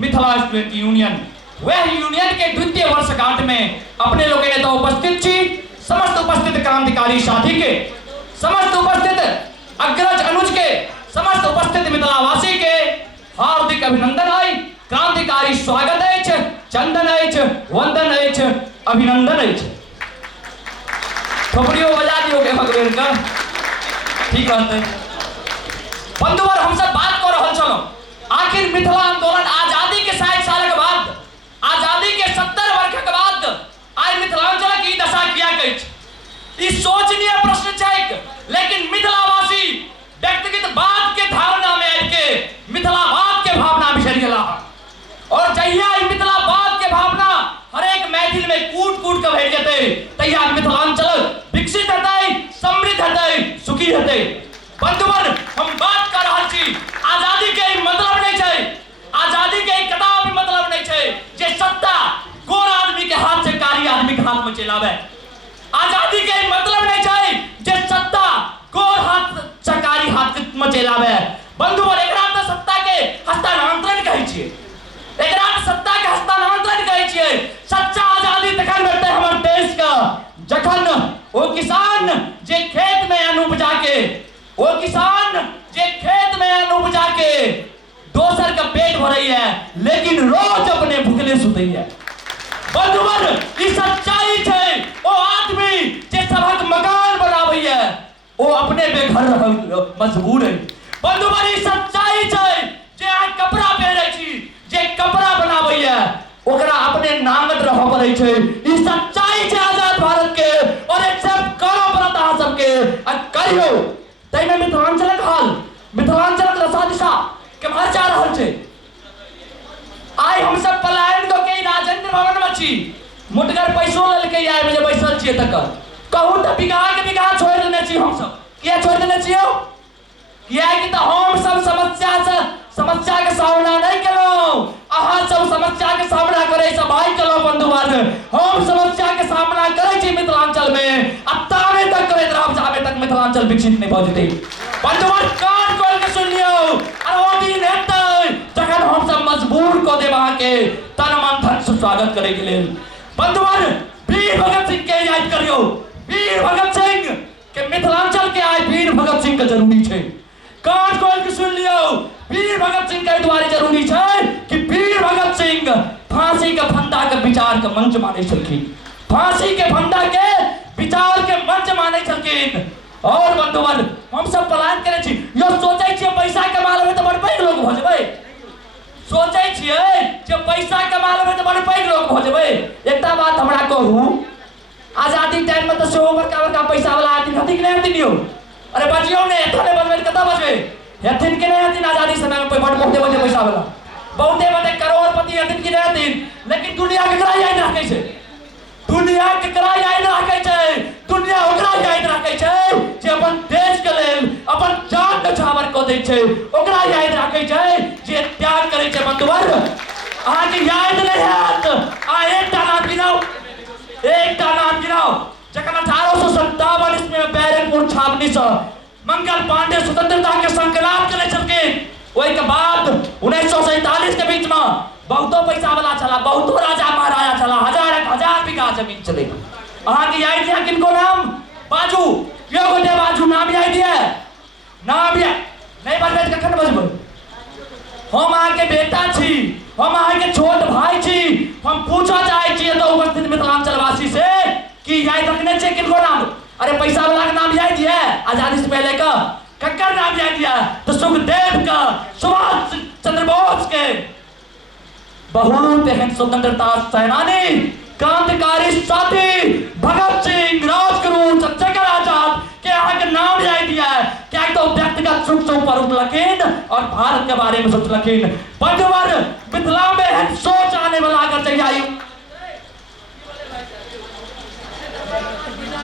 Mithila student union वह union के द्वितीय वर्षगांठ में अपने लोग ने तो उपस्थित छी समस्त उपस्थित क्रांतिकारी साथी के समस्त उपस्थित अग्रज अनुज के समस्त उपस्थित मिथिलावासी के हार्दिक अभिनंदन है क्रांतिकारी स्वागत है चंदन है वंदन है अभिनंदन है थोपड़ियों बजा दियो के भगवेन का ठीक रहते बंधुवर हम सब बात कर रहा चलो आखिर मिथिला आंदोलन आजादी के 60 साल के बाद आजादी के 70 वर्ष के बाद आज मिथिलांचल की दशा किया गई इस सोचनीय प्रश्न चाहिए लेकिन मिथिलावासी व्यक्तिगत बात के धारणा में आके मिथिलावाद के भावना बिछड़ गया और जहिया मिथिलावाद के भावना हर एक मैथिल में कूट कूट के भेज देते तैया मिथिलांचल विकसित होते समृद्ध होते सुखी होते बंधुवर हम बात कर रहा छी आजादी के मतलब नहीं है आजादी के कदापि मतलब नहीं है जे सत्ता गोर आदमी के हाथ से कारी आदमी के हाथ में चलावे आजादी के मतलब नहीं है जे सत्ता गोर हाथ से कारी हाथ में चलावे बंधुवर एकरा तो सत्ता के हस्तांतरण कहै छियै एकरा सत्ता के हस्तांतरण कहै छियै सच्चा आजादी तखन भेटतै हमर देश का जखन ओ किसान जे खेत में अन्न उपजा के वो किसान जे खेत में अन्न उपजा के दोसर का पेट भरई है लेकिन रोज अपने भूखले सुतई है बंधुवर ई सच्चाई छै ओ आदमी जे सबक मकान बनाबै है वो अपने बेघर मजबूर है बंधुवर ई सच्चाई छै जे आ कपड़ा पहिरै छी जे कपड़ा बनाबै है ओकरा अपने नांगत रह पड़ै छै ई सच्चाई छै आजाद भारत के और एक्सेप्ट करो पड़त अहाँ सबके आ कहियो तैमे मिथिलांचलक हाल मिथिलांचलक दशा दिशा केम्हर जा रहल छै आइ हम सब पलायन क के राजेंद्र भवन में छी मुटगर पैसो लेलकै आइ में जे बैसल छियै तकर कहू त बिगहा के बिगहा छोड़ देने छी हम सब किया छोड़ देने छियो किया कि त हम सब समस्या के सामना नहीं केलो अहाँ सब समस्या के सामना करे से भाई केलो बंधुवर हम समस्या के सामना करे छी मिथिलांचल में अत्तावे तक करे रहब जाबे तक मिथिलांचल विकसित नहीं भ जेतै बंधुवर कान खोल के सुन लियो और ओ दिन हेतै जखन हम सब मजबूर क देब अहाँ के तन मन धन से स्वागत करे के लेल बंधुवर वीर भगत सिंह के याद करियो वीर भगत सिंह के मिथिलांचल के आइ वीर भगत सिंह के जरूरी छै कान खोल के सुन लियो वीर भगत सिंह के द्वारे जरूरी छै कि वीर भगत सिंह फांसी के फंदा के विचार के मंच माने छलखिन फांसी के फंदा के विचार के मंच माने छलखिन और बंधुवन हम सब प्लान करे छी यो सोचै छियै पैसा कमा लेबै त बड़ पैघ लोग भ जेबै सोचै छियै जे पैसा कमा लेबै त बड़ पैघ लोग भ जेबै एकटा बात हमरा कहू आजादी टाइम में त सेहो बड़का बड़का पैसा वाला आदमी हथिन कि नहीं हथिन यो अरे बजियो ने एथले बजबै कत बजबै हथिन कि नहीं हथिन आजादी समय में बड़ बहुते बजे पैसा वाला बहुते बड़े करोड़पति हथिन कि नहीं हथिन लेकिन दुनिया केकरा याद रखै छै दुनिया केकरा याद रखै छै दुनिया ओकरा याद रखै छै जे अपन देश के लेल अपन जान न्यौछावर क दै छै ओकरा याद रखै छै जे त्याग करै छै बंधुवर अहाँ के याद नहीं हैत आ एकटा नाम गिनाओ जखन 1857 ईस्वी में बैरकपुर छावनी से मंगल पांडे स्वतंत्रता के संग्राम करे छलखिन ओई के बाद 1947 के बीच में बहुतो पैसा वाला चला बहुतो राजा महाराजा चला हजार बीघा जमीन चले अहाँ के याद है किनको नाम बाजू यो गोटे बाजू नाम याद है नाम या नहीं बजबै कखन बजबै हम अहाँ के बेटा छी हम अहाँ के छोट भाई छी हम पूछा चाहे छी तो उपस्थित मिथिलांचल वासी से कि याद रखने छै किनको नाम अरे पैसा वाला का नाम याद है आजादी से पहले का कक्कर नाम याद है तो सुखदेव का सुभाष चंद्र बोस के बहुत अहम स्वतंत्रता सेनानी क्रांतिकारी साथी भगत सिंह राजगुरु चंद्रशेखर आजाद के यहाँ के नाम याद दिया है क्या तो व्यक्तिगत सुख से ऊपर उठलखिन और भारत के बारे में सोचलखिन बंधुवर मिथिला में सोच आने वाला अगर चाहिए